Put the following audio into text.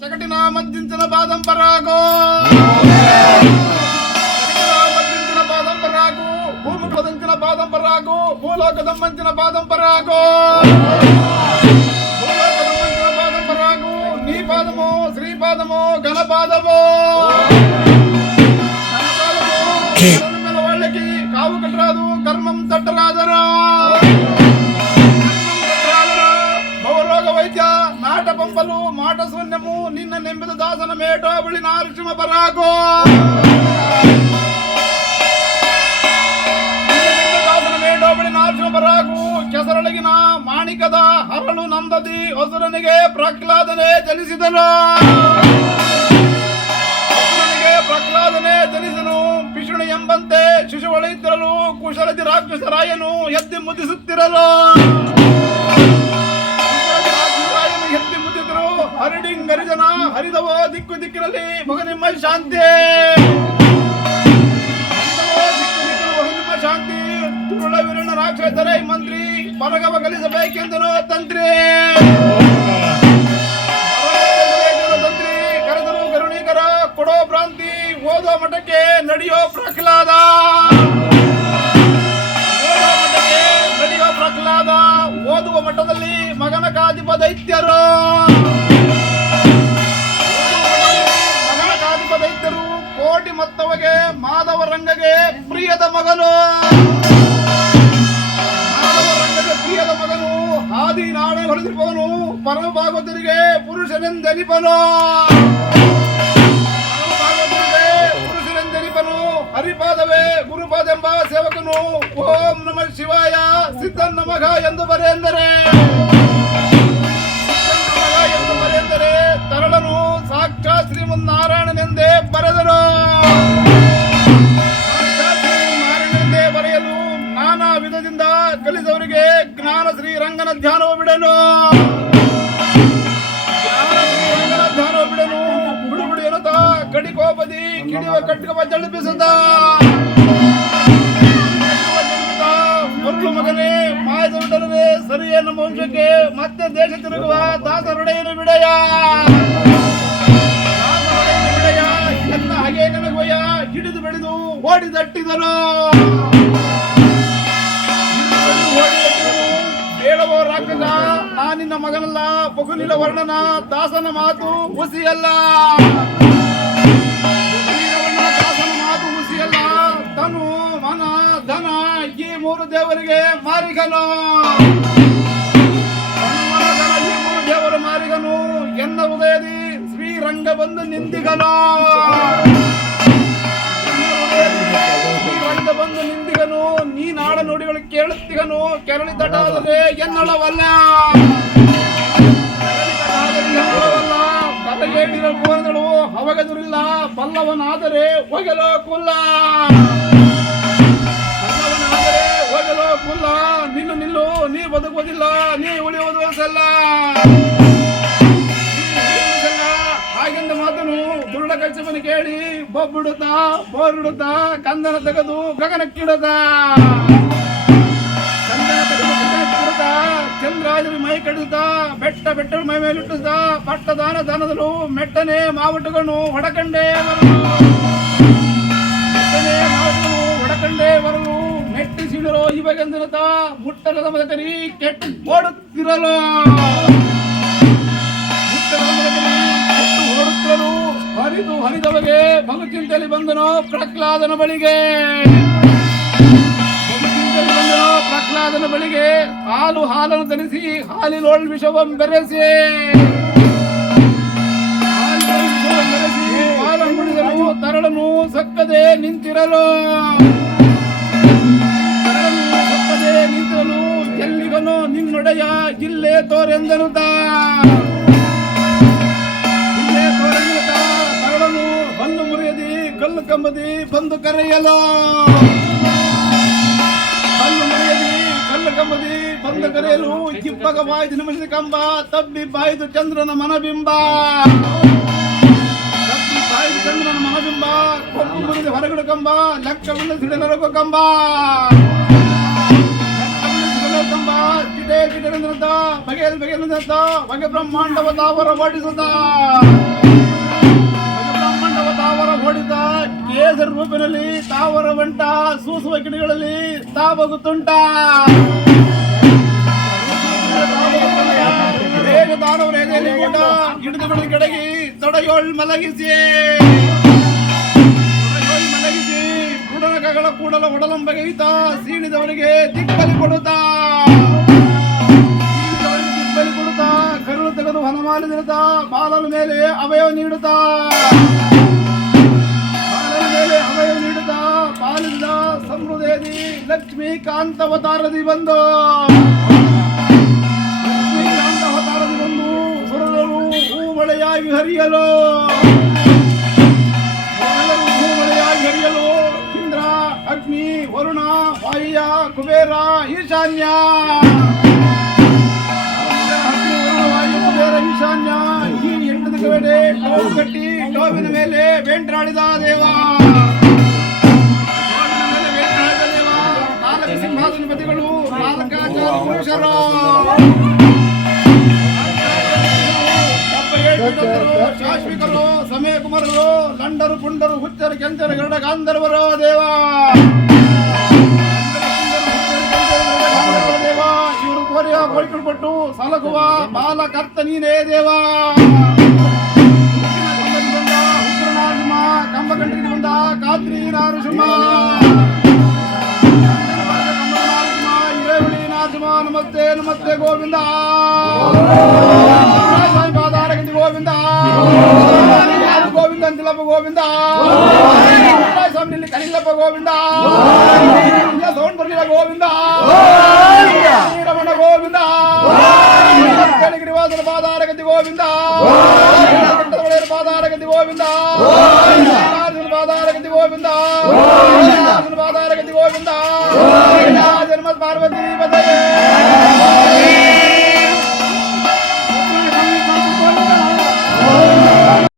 చకటిన మద్దించిన పాదం పరాకు. పాదం పరాకు. భూమి కదంచిన పాదం పరాకు. భూలోక దమ్మంచిన పాదం పరాకు. పాదం పరాకు. నీ పాదము శ్రీపాదము ఘనపాదము వాళ్ళకి కావు కట్టరాదు కర్మం తట్టరాదరా తప్పలు ಮಾಟ శూన్యము ನಿನ್ನ ನೆಂಬಿದ ದಾಸನ ಮೇಟ, ಬಳಿ నారసింహ ಬರಾಗೋ ನಾಶವರಾಗು ಕೆಸರೊಳಗಿನ ಮಾಣಿಕದ ಹರಳು ನಂದದಿ ಹೊಸರನಿಗೆ ಪ್ರಹ್ಲಾದನೆ ಜನಿಸಿದನು. ಪ್ರಹ್ಲಾದನೆ ಜನಿಸನು ಪಿಶುಣಿ ಎಂಬಂತೆ ಶಿಶುವಳಿತಿರಲು ಕುಶಲತಿ ರಾಕ್ಷಸರಾಯನು ಎತ್ತಿ ಮುದಿಸುತ್ತಿರಲು. ಹರಿದವ ದಿಕ್ಕು ದಿಕ್ಕಿನಲ್ಲಿ ಮಗ ನಿಮ್ಮ ಶಾಂತಿ ಶಾಂತಿ. ತುರುಳ ವೀರನ ರಾಕ್ಷಸರೇ ಮಂತ್ರಿ ಪರಗವ ಕಲಿಸಬೇಕೆಂದನು ತಂತ್ರಿ. ತಂತ್ರಿ. ಕರೆದರು ಕರುಣೀಕರ ಕೊಡೋ ಭ್ರಾಂತಿ ಓದೋ ಮಠಕ್ಕೆ ನಡೆಯೋ ಪ್ರಹ್ಲಾದ. ಪ್ರಿಯದ ಮಗನು. ಪ್ರಿಯದ ಮಗನು. ಆದಿ ನಾಳೆ ಹೊಡೆದಿರುವವನು ಪರಮ ಭಾಗವತರಿಗೆ ಪುರುಷನೆಂದೆನಿಪನು ಪುರುಷನೆಂದೆನಿಪನು. ಹರಿಪಾದವೇ, ಗುರುಪಾದೆಂಬ ಸೇವಕನು. ಓಂ ನಮ ಶಿವಾಯ, ಸಿದ್ಧ ನಮಗ ಎಂದು ಬರೆಯೆಂದರೆ. ಕಡಿಕೋಪದಿ ಕಿಡಿಯುವ ಕಟ್ಟಿಗೆ ಜಳಿಪಿಸುತ್ತ ಮರುಳು ಮಗನೇ ಮಾಯದ ಬಿಡಲೇ ಸರಿಯೇ ನಮ್ಮ ವಂಶಕ್ಕೆ ಮತ್ತೆ ದೇಶ ತಿರುಗುವ ದಾಸರೊಡೆಯನು ಬಿಡಯ ಎಲ್ಲ ಹಾಗೆ ನನಗೋಯ ಹಿಡಿದು ಬೆಳೆದು ಓಡಿದಟ್ಟಿದನು. ಹೇಳುವ ರಾಕ್ಷಸ ನಾನಿನ್ನ ಮಗನಲ್ಲ ಬಗುನಿಲ್ಲ ವರ್ಣನ, ದಾಸನ ಮಾತು ಹುಸಿಯಲ್ಲ. ಮೂರು ದೇವರಿಗೆ ಮಾರಿಗನು. ದೇವರು ಮಾರಿಗನು. ಎನ್ನ ಉದಯದಿ ಶ್ರೀರಂಗ ಬಂದು ನಿಂದಿಗನು. ಶ್ರೀರಂಗ ಬಂದು ನಿಂದಿಗನು. ನೀ ನಾಡ ನುಡಿಗಳು ಕೇಳುತ್ತಿಗನು. ಕೆರಳಿ ತಟಾದರೆ ಎನ್ನಳವಲ್ಲ. ಹೇಳಿದ ತಟಾದರೆ ಹವಗದುರಿಲ್ಲ ಬಲ್ಲವನಾದರೆ ಹೊಗೆಲೋ ಕುಲ್ಲ ಬದುಕುವುದಿಲ್ಲ, ನೀ ಉಳಿಯುವುದು ಸಲ್ಲ. ಹಾಗೆಂದ ಮಾತನು ದುರುಳ ಕಚ್ಚಮನ ಕೇಳಿ, ಬೊಬ್ಬಿಡುತ್ತ ಬೋರ್ಬಿಡುತ್ತ ಕಂದನ ತೆಗೆದು ಗಗನಕ್ಕಿಡುತ್ತ. ಚಂದ್ರಾಜರು ಮೈ ಕಡಿದ ಬೆಟ್ಟ ಬೆಟ್ಟ ಮೈ ಮೇಲಿಟ್ಟುತ್ತ ಪಟ್ಟ ದಾನ ದಾನದಲು ಮೆಟ್ಟನೆ ಮಾವುಟುಗನು ಹೊಡಕಂಡೇ ಸಿಡಿರೋ ಇವಾಗೆಂದಿರುತ್ತ ಮುಟ್ಟಲದ ಮದಕರಿ ಕೆಟ್ಟು ಓಡುತ್ತಿರಲು ಹೊರಡುತ್ತಲೂ ಹರಿದು ಹರಿದವಗೆ ಮಗು ಚಿಂತೆಯಲ್ಲಿ ಬಂದನು ಪ್ರಹ್ಲಾದನ ಬಳಿಗೆ? ಪ್ರಹ್ಲಾದನ ಬಳಿಗೆ ಹಾಲು ಹಾಲನ್ನು ಧರಿಸಿ ಹಾಲಿನೋಳ್ ವಿಷವಂ ಬೆರೆಸಿ. ಹಾಲನ್ನು ತರಳನು ಸಕ್ಕದೆ ನಿಂತಿರಲು? ನಿಂತಿರಲು ಎಲ್ಲಿಗನು ನಿನ್ನೊಡೆಯ ಇಲ್ಲೇ ತೋರೆಂದನು ಇಲ್ಲೇ ಹಲ್ಲು ಮುರಿಯದಿ, ಕಲ್ಲು ಕಂಬದಿ, ಬಂದು ಕರೆಯಲು. ಹಲ್ಲು ಮುರಿಯದಿ, ಕಲ್ಲು ಕಂಬದಿ, ಬಂದು ಕರೆಯಲು ಕಿಪ್ಪಗ ಬಾಯ್ದು ನಿಮಿಷದ ಕಂಬ, ತಬ್ಬಿ ಬಾಯ್ದು ಚಂದ್ರನ ಮನಬಿಂಬ. ಚಂದ್ರನ ಮನಬಿಂಬ, ಕೊಬ್ಬು ಮುರಿದ ಹೊರಗಡೆ ಕಂಬ ಲೆಕ್ಕವಿಲ್ಲ ಕಂಬ. ತುಂಬ ಕಿಟೆ ಕಿಟೆನಂತ ಬಗೆಲ್ ಬಗೆನಂತ ಬಗೆ ಬ್ರಹ್ಮಾಂಡವ ತಾವರ ಓಡಿಸುತ್ತ ಬ್ರಹ್ಮಾಂಡವ ತಾವರ ಓಡಿದ ಕೇಸರ ರೂಪಿನಲ್ಲಿ ತಾವರ ಬಂಟ ಸೂಸುವ ಕಿಡಿಗಳಲ್ಲಿ ತಾಬಗುತ್ತುಂಟ ಬೇಗ ತಾನವರ ಎದೆಯಲ್ಲಿ ಕೂಟ, ಹಿಡಿದು ಬಿಡದ ಕಡೆಗೆ ತೊಡಗೋಳ್ ಮಲಗಿಸಿ. ಕುಡಲಕಗಳ ಕೂಡಲ ಒಡಲಂಬಗೈತ ಸೀಣಿದವರಿಗೆ ದಿಕ್ಕಲಿ ಕೊಡುತ್ತಾ. ದಿಕ್ಕಲಿ ಕೊಡುತ್ತಾ, ಕರುಳು ತೆಗೆದು ಹನುಮಾನ ಬಾಲನ ಮೇಲೆ ಅವಯವ ನೀಡುತ್ತಾ. ಬಾಲನ ಮೇಲೆ ಅವಯವ ನೀಡುತ್ತಾ ಬಾಲಿಂದ ಕಾಂತವತಾರದಿ ಬಂದು. ಈಶಾನ್ಯ ಅಗ್ನಿ, ವರುಣ, ವಾಯು, ಕುಬೇರ ಈಶಾನ್ಯ ಈ ಎಂಟು ದಿಕ್ಕಬೇಡೆ ಟೋಪು ಕಟ್ಟಿ ಟೋವಿನ ಮೇಲೆ ವೆಂಟ್ರಾಡಿದ ದೇವ ಟೋವಿನ ಮೇಲೆ ವೆಂಟ್ರಾಡಿದ ದೇವ ನಾಲ್ಕು ಸಿಂಹಾಸನಪತಿಗಳು ನಾಲ್ಕಾಚಾರ ಪುರುಷರು ಶಾಶ್ವಿಕರು ಸಮಯ ಕುಮಾರರು ಲಂಡರು ಪುಂಡರು ಹುಚ್ಚರು ಕೆಂಚರು ಗರುಡ ಗಾಂಧರ್ವರು ದೇವ ದೇವ ಕೊಟ್ಟು ಸಲಗುವ ಬಾಲ ಕರ್ತ ನೀನೇ ದೇವ ಉಗ್ರನಾರಸಿಂಹ ಕಂಬಗಂಟಿಗೆ ಬಂದ ಕಾತ್ರಿ ನಾರಸಿಂಹ ಇರೇವಳಿ ನಾರಸಿಂಹ ನಮಸ್ತೆ ನಮಸ್ತೆ ಗೋವಿಂದ ಸ್ವಾಮಿ ಪಾದಾರಗಂತಿ ಗೋವಿಂದ ಯಾರು ಗೋವಿಂದ ಅಂತಿಲ್ಲಪ್ಪ ಗೋವಿಂದ ಸ್ವಾಮಿ ಇಲ್ಲಿ ಕನಿಲ್ಲಪ್ಪ ಗೋವಿಂದ ಸೌಂಡ್ ಬರ್ಲಿಲ್ಲ ಗೋವಿಂದ ರಮಣ ಗೋವಿಂದ గిరివాసుల పాదారగతి గోవిందా. పాదారగతి గోవిందా.